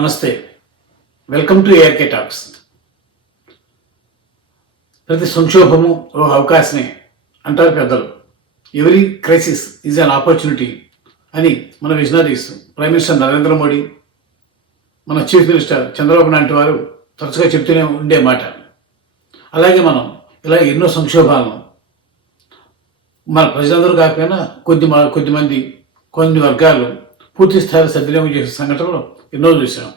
నమస్తే, welcome to ARK talks. ప్రతి సంక్షోభము ఒక అవకాశమే అంటారు పెద్దలు. Every crisis is an opportunity అని మన visionaries prime minister Narendra Modi, మన చీఫ్ మినిస్టర్ చంద్రబాబు నాయుడు వారు తరచుగా చెప్తూనే ఉండే మాట. అలాగే మనం ఇలా ఎన్నో సంక్షోభాలను మన ప్రజలందరూ కాకపోయినా కొద్దిమంది కొన్ని వర్గాలు పూర్తి స్థాయిలో సద్వినియోగం చేసే సంఘటనలు ఎన్నో చూసాం.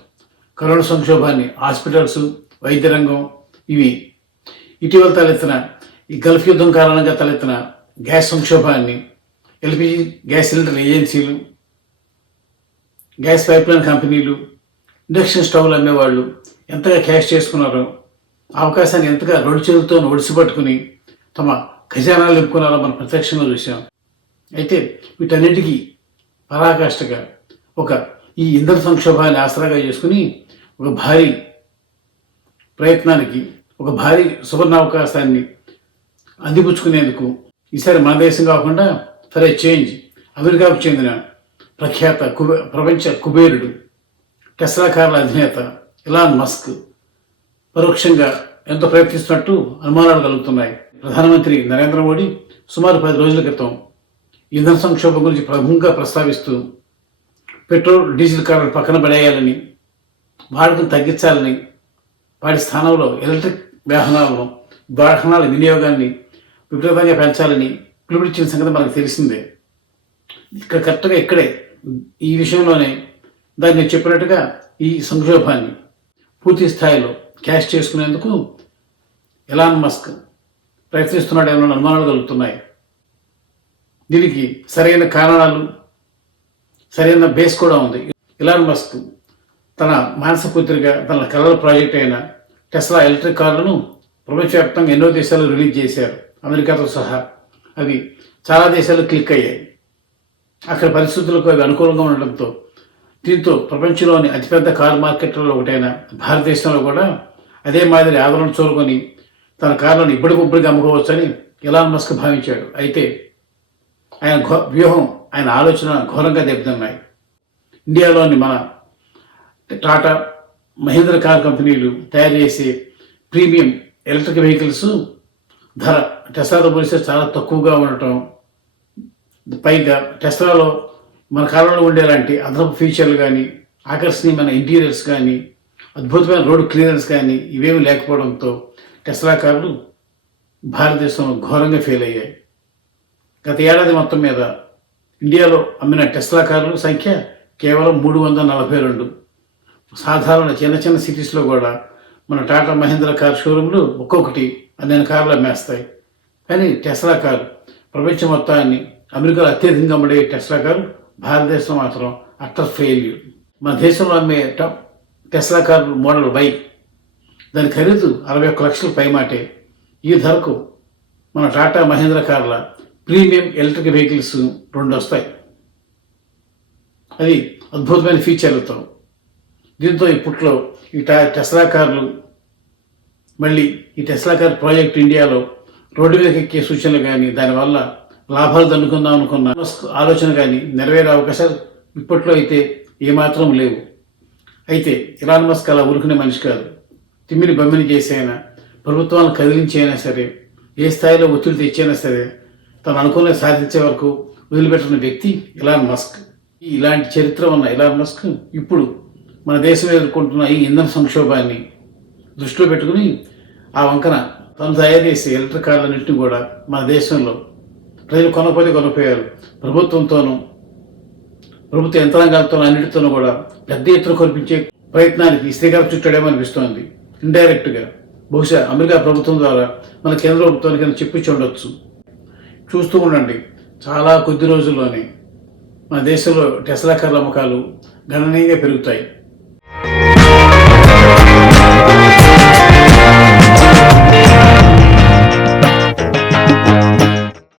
కరోనా సంక్షోభాన్ని, హాస్పిటల్స్, వైద్య రంగం, ఇవి ఇటీవల తలెత్తిన ఈ గల్ఫ్ యుద్ధం కారణంగా తలెత్తిన గ్యాస్ సంక్షోభాన్ని, ఎల్పిజి గ్యాస్ సిలిండర్ ఏజెన్సీలు, గ్యాస్ పైప్లైన్ కంపెనీలు, ఇండక్షన్ స్టవ్లు అమ్మేవాళ్ళు ఎంతగా క్యాష్ చేసుకున్నారో, అవకాశాన్ని ఎంతగా రెండు చేతులతో ఒడిసిపట్టుకుని తమ ఖజానాలు నింపుకున్నారో మనం ప్రత్యక్షంగా చూసాం. అయితే వీటన్నిటికీ పరాకాష్ఠగా ఈ ఇంధన సంక్షోభాన్ని ఆసరాగా చేసుకుని ఒక భారీ ప్రయత్నానికి, ఒక భారీ సువర్ణావకాశాన్ని అందిపుచ్చుకునేందుకు ఈసారి మన దేశం కాకుండా ఫర్ ఏ చేంజ్ అమెరికాకు చెందిన ప్రఖ్యాత ప్రపంచ కుబేరుడు, టెస్లా కార్ల అధినేత ఎలాన్ మస్క్ పరోక్షంగా ఎంతో ప్రయత్నిస్తున్నట్టు అనుమానాలు కలుగుతున్నాయి. ప్రధానమంత్రి నరేంద్ర మోడీ సుమారు 10 రోజుల క్రితం ఇంధన సంక్షోభం గురించి ప్రముఖంగా ప్రస్తావిస్తూ పెట్రోల్, డీజిల్ కార్లను పక్కన పడేయాలని, వాడకం తగ్గించాలని, వాటి స్థానంలో ఎలక్ట్రిక్ వాహనాల వినియోగాన్ని విపరీతంగా పెంచాలని పిలుపునిచ్చిన సంగతి మనకు తెలిసిందే. కరెక్ట్గా ఇక్కడే ఈ విషయంలోనే దాన్ని నేను చెప్పినట్టుగా ఈ సంక్షోభాన్ని పూర్తి స్థాయిలో క్యాష్ చేసుకునేందుకు ఎలాన్ మస్క్ ప్రయత్నిస్తున్నాడేమో అనుమానాలు కలుగుతున్నాయి. దీనికి సరైన కారణాలు, సరైన బేస్ కూడా ఉంది. ఎలాన్ మస్క్ తన మానస పుత్రిక, తన కలల ప్రాజెక్ట్ అయిన టెస్లా ఎలక్ట్రిక్ కార్లను ప్రపంచవ్యాప్తంగా ఎన్నో దేశాలు రిలీజ్ చేశారు, అమెరికాతో సహా. అవి చాలా దేశాలు క్లిక్ అయ్యాయి. అక్కడ పరిస్థితులకు అవి అనుకూలంగా ఉండడంతో దీంతో ప్రపంచంలోని అతిపెద్ద కార్ మార్కెట్లలో ఒకటైన భారతదేశంలో కూడా అదే మాదిరి ఆదరణ చూరుకొని తన కార్లను ఇప్పటికిప్పటికి అమ్ముకోవచ్చని ఎలాన్ మస్క్ భావించాడు. అయితే ఆయన వ్యూహం, ఆయన ఆలోచన ఘోరంగా దెబ్బతిన్నాయి. ఇండియాలోని మన టాటా, మహీంద్ర కార్ కంపెనీలు తయారు చేసే ప్రీమియం ఎలక్ట్రిక్ వెహికల్స్ ధర టెస్లాతో పోలిస్తే చాలా తక్కువగా ఉండటం, పైగా టెస్లాలో మన కాలంలో ఉండేలాంటి అదనపు ఫీచర్లు కానీ, ఆకర్షణీయమైన ఇంటీరియర్స్ కానీ, అద్భుతమైన రోడ్ క్లియరెన్స్ కానీ ఇవేమీ లేకపోవడంతో టెస్లా కార్లు భారతదేశంలో ఘోరంగా ఫెయిల్ అయ్యాయి. గత ఏడాది మొత్తం మీద ఇండియాలో అమ్మిన టెస్లా కార్ల సంఖ్య కేవలం 342. సాధారణ చిన్న సిటీస్లో కూడా మన టాటా మహీంద్ర కార్ షోరూంలు ఒక్కొక్కటి 12 కార్లు అమ్మేస్తాయి. కానీ టెస్లా కారు ప్రపంచం మొత్తాన్ని, అమెరికాలో అత్యధికంగా అమ్మడే టెస్లా కారు భారతదేశంలో మాత్రం అట్టర్ ఫెయిల్యూర్. మన దేశంలో అమ్మే టెస్లా కారు మోడల్ Y, దాని ఖరీదు 61 లక్షల పైమాటే. ఈ ధరకు మన టాటా మహీంద్ర కార్ల ప్రీమియం ఎలక్ట్రిక్ వెహికల్స్ 2 వస్తాయి, అది అద్భుతమైన ఫీచర్లతో. దీంతో ఇప్పట్లో ఈ టెస్లా కార్లు, మళ్ళీ ఈ టెస్లా కార్ ప్రాజెక్ట్ ఇండియాలో రోడ్డు మీద ఎక్కే సూచనలు కానీ, దానివల్ల లాభాలు దన్నుకుందాం అనుకున్న ఆలోచన కానీ నెరవేరే అవకాశాలు ఇప్పట్లో అయితే ఏమాత్రం లేవు. అయితే ఎలాన్ మస్క్ అలా ఉరుకునే మనిషి కాదు. తిమ్మిని బమ్మిని చేసైనా, ప్రభుత్వాలను కదిలించి అయినా సరే, ఏ స్థాయిలో ఒత్తిడి తెచ్చైనా సరే తను అనుకునే సాధించే వరకు వదిలిపెట్టిన వ్యక్తి ఎలాన్ మస్క్. ఇలాంటి చరిత్ర ఉన్న ఎలాన్ మస్క్ ఇప్పుడు మన దేశం ఎదుర్కొంటున్న ఈ ఇంధన సంక్షోభాన్ని దృష్టిలో పెట్టుకుని ఆ వంకన తను తయారు చేసే ఎలక్ట్రిక్ కార్లన్నింటినీ కూడా మన దేశంలో ప్రజలు కొనపోయారు. ప్రభుత్వంతోనూ, ప్రభుత్వ యంత్రాంగాలతోనూ అన్నిటితోనూ కూడా పెద్ద ఎత్తున కొనిపించే ప్రయత్నానికి శ్రీకారం చుట్టాడేమో అనిపిస్తోంది. ఇండైరెక్ట్గా బహుశా అమెరికా ప్రభుత్వం ద్వారా మన కేంద్ర ప్రభుత్వానికి చెప్పించి ఉండొచ్చు. చూస్తూ ఉండండి, చాలా కొద్ది రోజుల్లోనే మన దేశంలో టెస్లా కార్ల అమ్మకాలు గణనీయంగా పెరుగుతాయి.